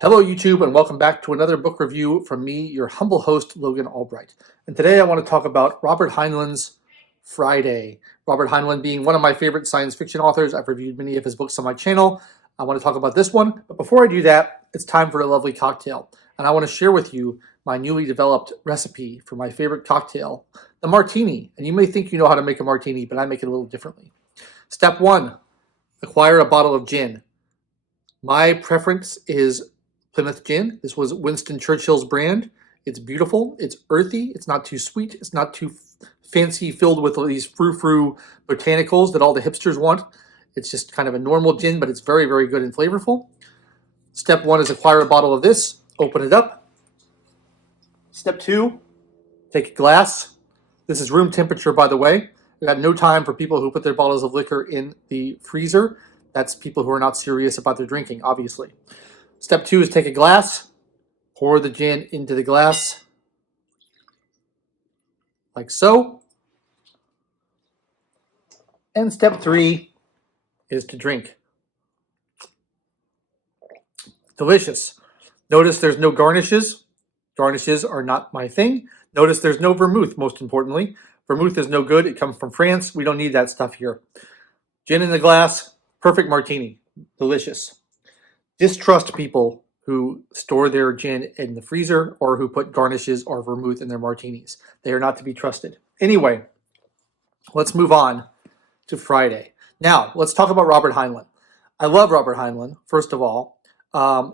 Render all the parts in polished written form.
Hello, YouTube, and welcome back to another book review from me, your humble host, Logan Albright. And today I want to talk about Robert Heinlein's Friday. Robert Heinlein being one of my favorite science fiction authors. I've reviewed many of his books on my channel. I want to talk about this one. But before I do that, it's time for a lovely cocktail. And I want to share with you my newly developed recipe for my favorite cocktail, the Martini. And you may think you know how to make a Martini, but I make it a little differently. Step 1, acquire a bottle of gin. My preference is Plymouth Gin. This was Winston Churchill's brand. It's beautiful. It's earthy. It's not too sweet. It's not too fancy, filled with these frou-frou botanicals that all the hipsters want. It's just kind of a normal gin, but it's very, very good and flavorful. Step 1 is acquire a bottle of this. Open it up. Step 2, take a glass. This is room temperature, by the way. We got no time for people who put their bottles of liquor in the freezer. That's people who are not serious about their drinking, obviously. Step 2 is take a glass, pour the gin into the glass, like so. And step 3 is to drink. Delicious. Notice there's no garnishes. Garnishes are not my thing. Notice there's no vermouth, most importantly. Vermouth is no good. It comes from France. We don't need that stuff here. Gin in the glass, perfect martini. Delicious. Distrust people who store their gin in the freezer or who put garnishes or vermouth in their martinis. They are not to be trusted. Anyway, let's move on to Friday. Now, let's talk about Robert Heinlein. I love Robert Heinlein, first of all.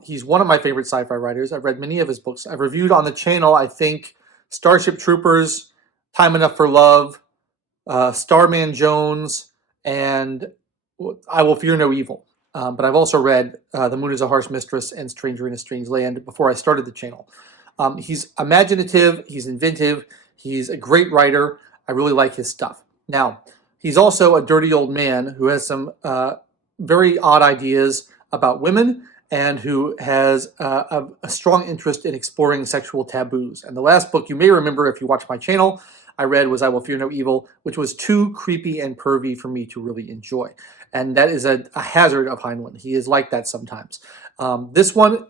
He's one of my favorite sci-fi writers. I've read many of his books. I've reviewed on the channel, I think, Starship Troopers, Time Enough for Love, Starman Jones, and I Will Fear No Evil. But I've also read The Moon is a Harsh Mistress and Stranger in a Strange Land before I started the channel. He's imaginative, he's inventive, he's a great writer. I really like his stuff. Now, he's also a dirty old man who has some very odd ideas about women and who has a strong interest in exploring sexual taboos. And the last book you may remember if you watch my channel I read was I Will Fear No Evil, which was too creepy and pervy for me to really enjoy. And that is a hazard of Heinlein. He is like that sometimes. This one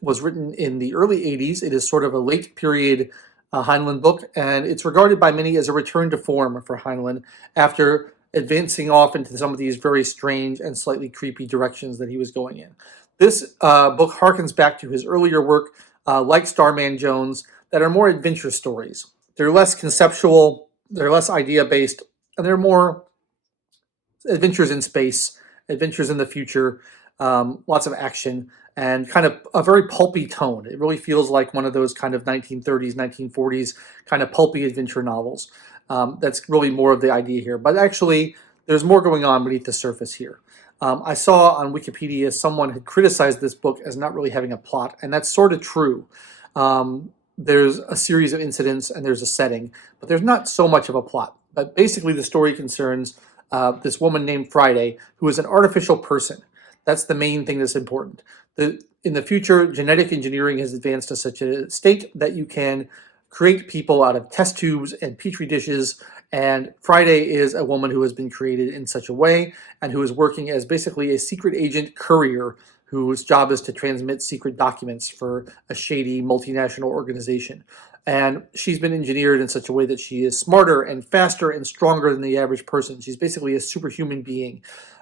was written in the early 80s. It is sort of a late period Heinlein book, and it's regarded by many as a return to form for Heinlein after advancing off into some of these very strange and slightly creepy directions that he was going in. This book harkens back to his earlier work, like Starman Jones, that are more adventure stories. They're less conceptual, they're less idea-based, and they're more adventures in space, adventures in the future, lots of action, and kind of a very pulpy tone. It really feels like one of those kind of 1930s, 1940s kind of pulpy adventure novels. That's really more of the idea here. But actually, there's more going on beneath the surface here. I saw on Wikipedia someone had criticized this book as not really having a plot, and that's sort of true. There's a series of incidents and there's a setting, but there's not so much of a plot. But basically the story concerns this woman named Friday, who is an artificial person. That's the main thing that's important. In the future, genetic engineering has advanced to such a state that you can create people out of test tubes and petri dishes, and Friday is a woman who has been created in such a way and who is working as basically a secret agent courier whose job is to transmit secret documents for a shady multinational organization. And she's been engineered in such a way that she is smarter and faster and stronger than the average person. She's basically a superhuman being,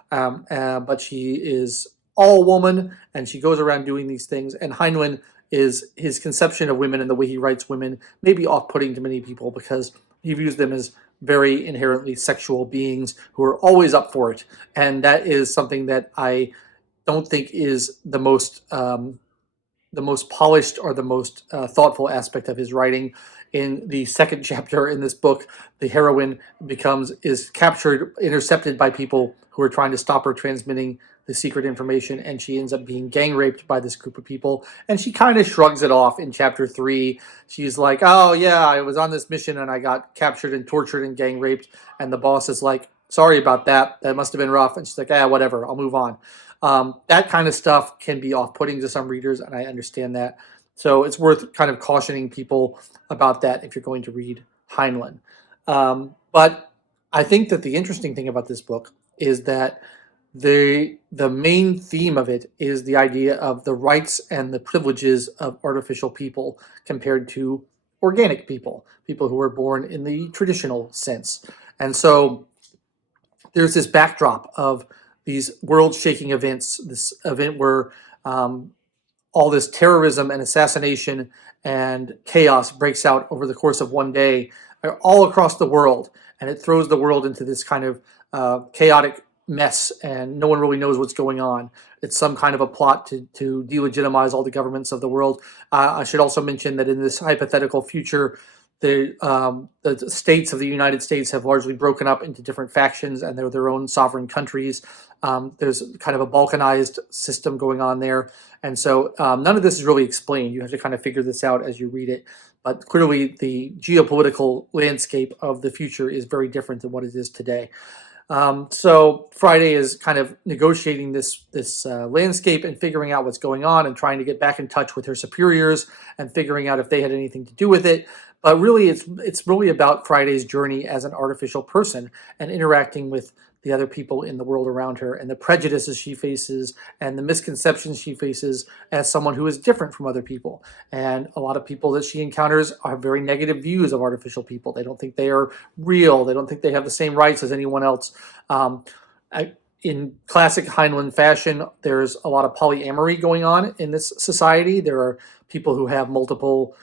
but she is all woman, and she goes around doing these things. And Heinlein is his conception of women and the way he writes women may be off-putting to many people because he views them as very inherently sexual beings who are always up for it. And that is something that I don't think is the most polished or the most thoughtful aspect of his writing. In the second chapter in this book, the heroine is captured, intercepted by people who are trying to stop her transmitting the secret information, and she ends up being gang raped by this group of people. And she kind of shrugs it off in chapter 3. She's like, "Oh yeah, I was on this mission and I got captured and tortured and gang raped." And the boss is like, "Sorry about that. That must have been rough." And she's like, "Whatever. I'll move on." That kind of stuff can be off-putting to some readers, and I understand that. So it's worth kind of cautioning people about that if you're going to read Heinlein. But I think that the interesting thing about this book is that The main theme of it is the idea of the rights and the privileges of artificial people compared to organic people, people who were born in the traditional sense. And so there's this backdrop of these world-shaking events, this event where um, all this terrorism and assassination and chaos breaks out over the course of one day all across the world, and it throws the world into this kind of chaotic mess, and no one really knows what's going on. It's some kind of a plot to delegitimize all the governments of the world. I should also mention that in this hypothetical future, the states of the United States have largely broken up into different factions, and they're their own sovereign countries. There's kind of a balkanized system going on there, and so none of this is really explained. You have to kind of figure this out as you read it. But clearly, the geopolitical landscape of the future is very different than what it is today. So Friday is kind of negotiating this landscape and figuring out what's going on and trying to get back in touch with her superiors and figuring out if they had anything to do with it. But really, it's really about Friday's journey as an artificial person and interacting with the other people in the world around her and the prejudices she faces and the misconceptions she faces as someone who is different from other people. And a lot of people that she encounters have very negative views of artificial people. They don't think they are real. They don't think they have the same rights as anyone else. Um, in classic Heinlein fashion, there's a lot of polyamory going on in this society. There are people who have multiple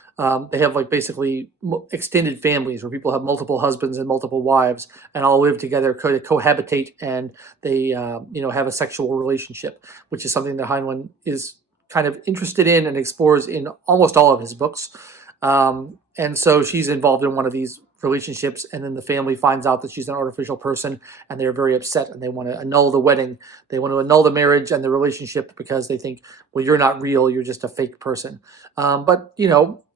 they have like basically extended families where people have multiple husbands and multiple wives and all live together, cohabitate, and they have a sexual relationship, which is something that Heinlein is kind of interested in and explores in almost all of his books. And so she's involved in one of these relationships, and then the family finds out that she's an artificial person, and they're very upset, and they want to annul the wedding. They want to annul the marriage and the relationship because they think, well, you're not real, you're just a fake person. But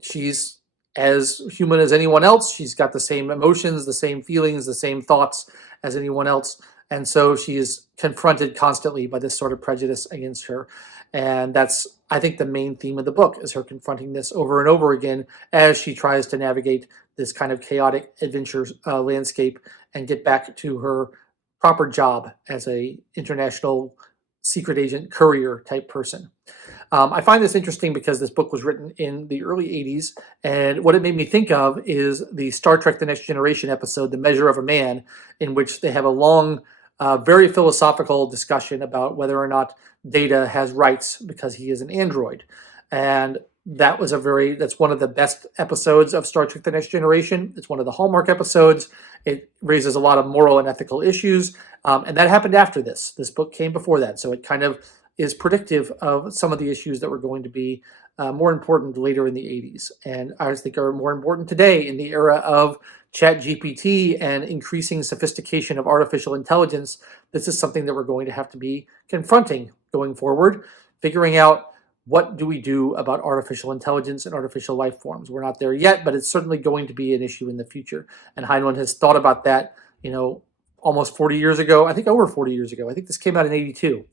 she's as human as anyone else. She's got the same emotions, the same feelings, the same thoughts as anyone else. And so she is confronted constantly by this sort of prejudice against her. And that's, I think, the main theme of the book is her confronting this over and over again as she tries to navigate this kind of chaotic adventure landscape and get back to her proper job as a international secret agent courier type person. I find this interesting because this book was written in the early 80s, and what it made me think of is the Star Trek The Next Generation episode, The Measure of a Man, in which they have a long, very philosophical discussion about whether or not Data has rights because he is an android. And that's one of the best episodes of Star Trek The Next Generation. It's one of the hallmark episodes. It raises a lot of moral and ethical issues. And that happened after this. This book came before that. So it kind of is predictive of some of the issues that were going to be more important later in the 80s. And I think are more important today in the era of ChatGPT and increasing sophistication of artificial intelligence. This is something that we're going to have to be confronting going forward, figuring out what do we do about artificial intelligence and artificial life forms. We're not there yet, but it's certainly going to be an issue in the future. And Heinlein has thought about that, almost 40 years ago. I think over 40 years ago. I think this came out in 82.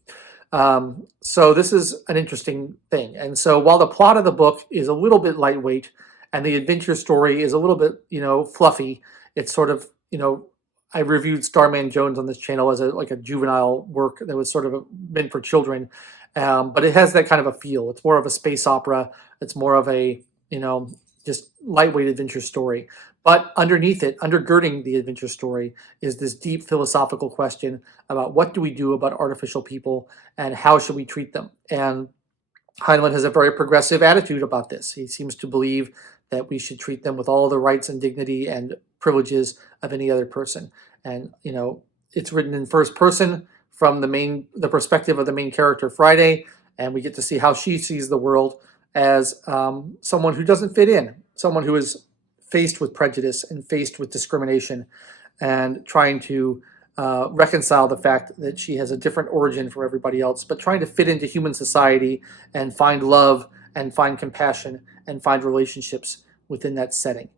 So this is an interesting thing. And so while the plot of the book is a little bit lightweight and the adventure story is a little bit, fluffy, it's sort of, I reviewed Starman Jones on this channel as a juvenile work that was sort of meant for children. But it has that kind of a feel. It's more of a space opera. It's more of a, just lightweight adventure story. But underneath it, undergirding the adventure story, is this deep philosophical question about what do we do about artificial people and how should we treat them? And Heinlein has a very progressive attitude about this. He seems to believe that we should treat them with all the rights and dignity and privileges of any other person. And, it's written in first person from the perspective of the main character, Friday, and we get to see how she sees the world as someone who doesn't fit in, someone who is faced with prejudice and faced with discrimination, and trying to reconcile the fact that she has a different origin from everybody else, but trying to fit into human society and find love and find compassion and find relationships within that setting.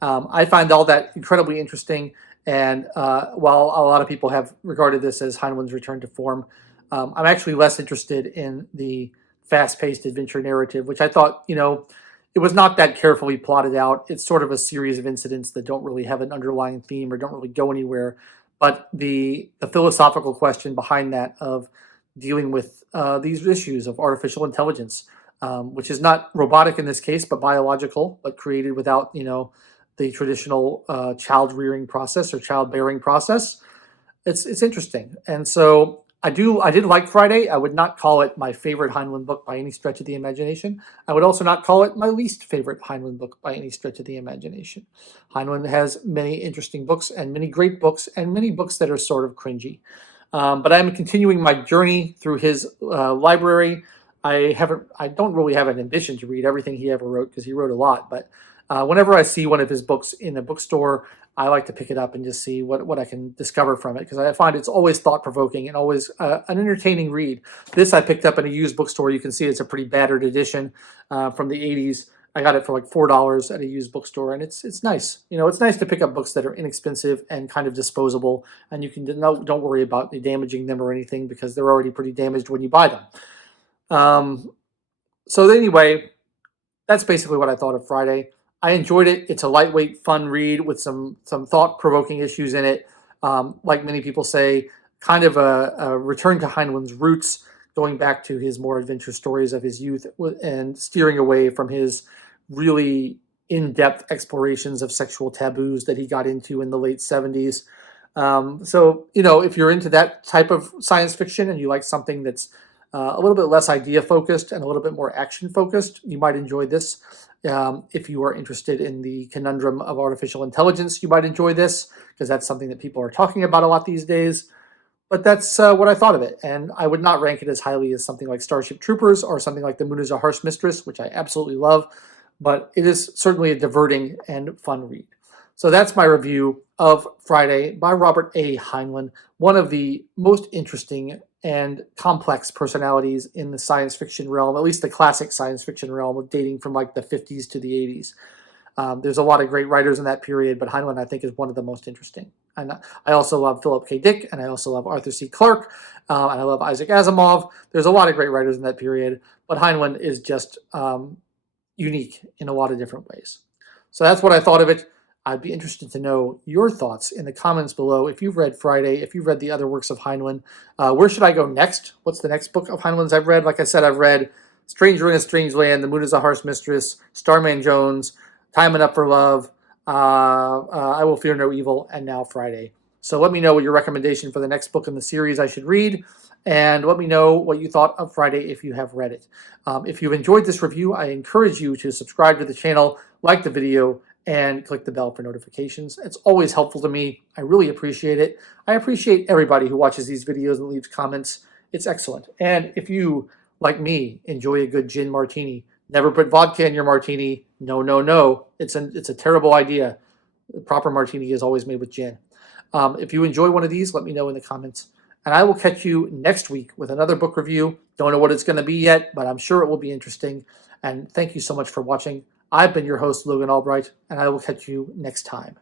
I find all that incredibly interesting. And while a lot of people have regarded this as Heinlein's return to form, I'm actually less interested in the fast-paced adventure narrative, which I thought, it was not that carefully plotted out. It's sort of a series of incidents that don't really have an underlying theme or don't really go anywhere. but the philosophical question behind that of dealing with these issues of artificial intelligence, which is not robotic in this case, but biological, but created without, the traditional child rearing process or childbearing process. It's interesting, and so I did like Friday. I would not call it my favorite Heinlein book by any stretch of the imagination. I would also not call it my least favorite Heinlein book by any stretch of the imagination. Heinlein has many interesting books and many great books and many books that are sort of cringy. But I'm continuing my journey through his library. I don't really have an ambition to read everything he ever wrote because he wrote a lot. But whenever I see one of his books in a bookstore, I like to pick it up and just see what I can discover from it, because I find it's always thought-provoking and always an entertaining read. This I picked up in a used bookstore. You can see it's a pretty battered edition from the 80s. I got it for like $4 at a used bookstore, and it's nice. It's nice to pick up books that are inexpensive and kind of disposable, and you can don't worry about damaging them or anything because they're already pretty damaged when you buy them. So anyway, that's basically what I thought of Friday. I enjoyed it. It's a lightweight, fun read with some thought-provoking issues in it. Like many people say, kind of a return to Heinlein's roots, going back to his more adventure stories of his youth and steering away from his really in-depth explorations of sexual taboos that he got into in the late 70s. So, if you're into that type of science fiction and you like something that's a little bit less idea-focused and a little bit more action-focused, you might enjoy this. If you are interested in the conundrum of artificial intelligence, you might enjoy this, because that's something that people are talking about a lot these days. But that's what I thought of it, and I would not rank it as highly as something like Starship Troopers or something like The Moon is a Harsh Mistress, which I absolutely love, but it is certainly a diverting and fun read. So that's my review of Friday by Robert A. Heinlein, one of the most interesting and complex personalities in the science fiction realm, at least the classic science fiction realm, of dating from like the 50s to the 80s. There's a lot of great writers in that period, but Heinlein, I think, is one of the most interesting. And I also love Philip K. Dick, and I also love Arthur C. Clarke, and I love Isaac Asimov. There's a lot of great writers in that period, but Heinlein is just unique in a lot of different ways. So that's what I thought of it. I'd be interested to know your thoughts in the comments below. If you've read Friday, if you've read the other works of Heinlein, where should I go next? What's the next book of Heinlein's I've read? Like I said, I've read Stranger in a Strange Land, The Moon is a Harsh Mistress, Starman Jones, Time Enough for Love, I Will Fear No Evil, and now Friday. So let me know what your recommendation for the next book in the series I should read, and let me know what you thought of Friday if you have read it. If you've enjoyed this review, I encourage you to subscribe to the channel, like the video, and click the bell for notifications. It's always helpful to me. I really appreciate it. I appreciate everybody who watches these videos and leaves comments. It's excellent. And if you, like me, enjoy a good gin martini, never put vodka in your martini. No, no, no. It's a terrible idea. The proper martini is always made with gin. If you enjoy one of these, let me know in the comments. And I will catch you next week with another book review. Don't know what it's going to be yet, but I'm sure it will be interesting. And thank you so much for watching. I've been your host, Logan Albright, and I will catch you next time.